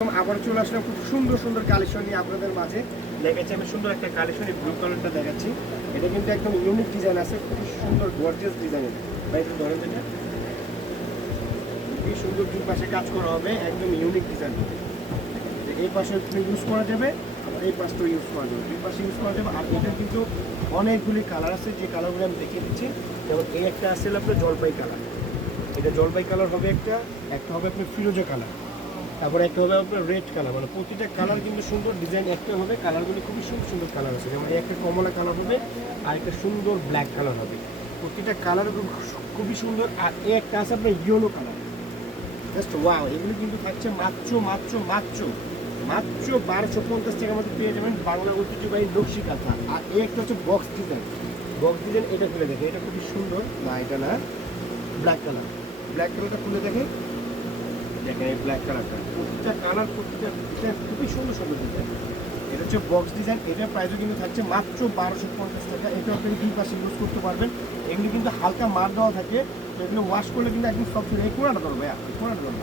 আবার চলে আসলাম খুব সুন্দর সুন্দর কালেকশন নিয়ে আপনাদের মাঝে। দেখাচ্ছি আমি সুন্দর একটা কালেকশন, ব্লু কালারটা দেখাচ্ছি। এটা কিন্তু একদম ইউনিক ডিজাইন আছে, খুব সুন্দর গর্জিয়াস ডিজাইনের। ভাই একটু ধরেন এটা, খুবই সুন্দর। দুই পাশে কাজ করা হবে, একদম ইউনিক ডিজাইন। এই পাশে ইউজ করা যাবে, আবার এই পাশটাও ইউজ করা যাবে, দুই পাশে ইউজ করা যাবে। আর এটা কিন্তু অনেকগুলি কালার আছে, যে কালারগুলো আমি দেখিয়ে দিচ্ছি। যেমন এই একটা আছে আপনার জলপাই কালার, এটা জলপাই কালার হবে একটা, একটা হবে আপনার ফিরোজা কালার, তারপরে একটা হবে আপনার রেড কালার। মানে প্রতিটা কালার কিন্তু সুন্দর, ডিজাইন একটা হবে, কালারগুলি খুবই সুন্দর সুন্দর কালার আছে। যেমন একটা কমলা কালার হবে, আর একটা সুন্দর ব্ল্যাক কালার হবে। প্রতিটা কালার খুবই সুন্দর। আর এই একটা আছে আপনার ইয়েলো কালার, জাস্ট ওয়াও। এগুলো কিন্তু থাকছে মাত্র মাত্র মাত্র মাত্র 1250 টাকার মধ্যে পেয়ে যাবেন বাংলা ঐতিহ্যবাহী নকশি কাঁথা। আর এই একটা হচ্ছে বক্স ডিজাইন, বক্স ডিজাইন। এটা খুলে দেখে, এটা খুবই সুন্দর। না এটা না, ব্ল্যাক কালার, ব্ল্যাক কালারটা খুলে দেখে, দেখেন এই ব্ল্যাক কালারটা। প্রতিটা কালার, প্রতিটা ডিজাইন খুবই সুন্দর সুন্দর ডিজাইন। এটা হচ্ছে বক্স ডিজাইন। এটার প্রাইসও কিন্তু থাকছে মাত্র 1250 টাকা। এটা আপনি দুই পাশে ইউজ করতে পারবেন। এগুলি কিন্তু হালকা মার দেওয়া থাকে, তো এগুলো ওয়াশ করলে কিন্তু একদম সফট হয়ে কোনাটা ধরবে, কোনাটা ধরবে।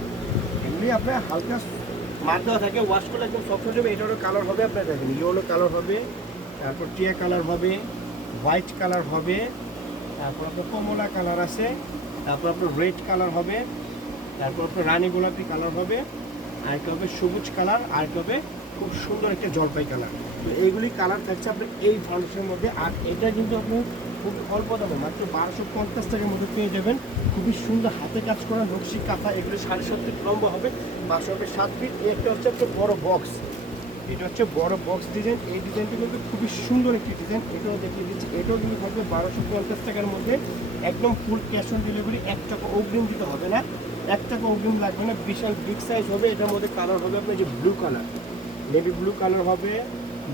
এগুলি আপনার হালকা মার দেওয়া থাকে, ওয়াশ করলে একদম সফট হয়ে যাবে। এটারও কালার হবে আপনার, দেখেন ইয়েলো কালার হবে, তারপর টিয়া কালার হবে, হোয়াইট কালার হবে, তারপর আপনার কমলা কালার আছে, তারপর আপনার রেড কালার হবে, তারপর আপনার রানী গোলাপি কালার হবে, আরেকটা হবে সবুজ কালার, আরেকটা হবে খুব সুন্দর একটা জলপাই কালার। তো এইগুলি কালার থাকছে আপনার এই ফাউন্ডেশনের মধ্যে। আর এটা কিন্তু আপনি খুবই অল্প দামে মাত্র 1250 টাকার মধ্যে পেয়ে যাবেন। খুবই সুন্দর হাতে কাজ করা নকশি কাঁথা। এগুলো 7.5 ফিট লম্বা হবে, 5 হবে 7 ফিট। একটা হচ্ছে একটা বড় বক্স, এটা হচ্ছে বড় বক্স ডিজাইন। এই ডিজাইনটি কিন্তু খুবই সুন্দর একটি ডিজাইন, এটাও দেখিয়ে দিচ্ছি। এটাও কিন্তু থাকবে 1250 টাকার মধ্যে, একদম ফুল ক্যাশ অন ডেলিভারি। 1 টাকা অগ্রিম দিতে হবে না, 1 টাকা অগ্রিম লাগবে না। বিশাল বিগ সাইজ হবে। এটার মধ্যে কালার হবে আপনার যে blue colour, navy blue colour হবে,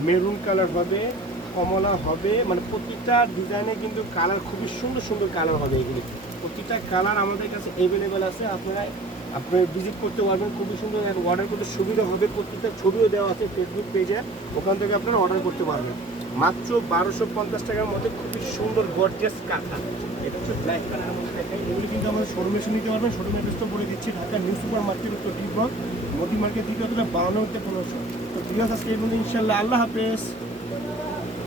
মেরুন কালার হবে, কমলা হবে। মানে প্রতিটা ডিজাইনে কিন্তু কালার খুবই সুন্দর সুন্দর কালার হবে। এগুলি প্রতিটা কালার আমাদের কাছে অ্যাভেলেবেল আছে। আপনি ভিজিট করতে পারবেন, খুবই সুন্দর। অর্ডার করতে সুবিধা হবে, প্রত্যেকটা ছবিও দেওয়া আছে ফেসবুক পেজে, ওখান থেকে আপনারা অর্ডার করতে পারবেন। মাত্র 1250 টাকার মধ্যে খুবই সুন্দর গর্জিয়াস কাঁথা। এটা হচ্ছে ব্ল্যাক কালারের মধ্যে দেখাই। এগুলি কিন্তু আমাদের শোরুমে এসে নিতে পারবেন। শোরুমের অ্যাড্রেসটা বলে দিচ্ছি, ঢাকা নিউ সুপার মার্কেট, উত্তর ডিব্রগঞ্জ, মোদি মার্কেট, দ্বিতীয় 52 1500। তো ভিউয়ার্স আজকে এই পর্যন্ত, ইনশাআল্লাহ। আল্লাহ হাফেজ।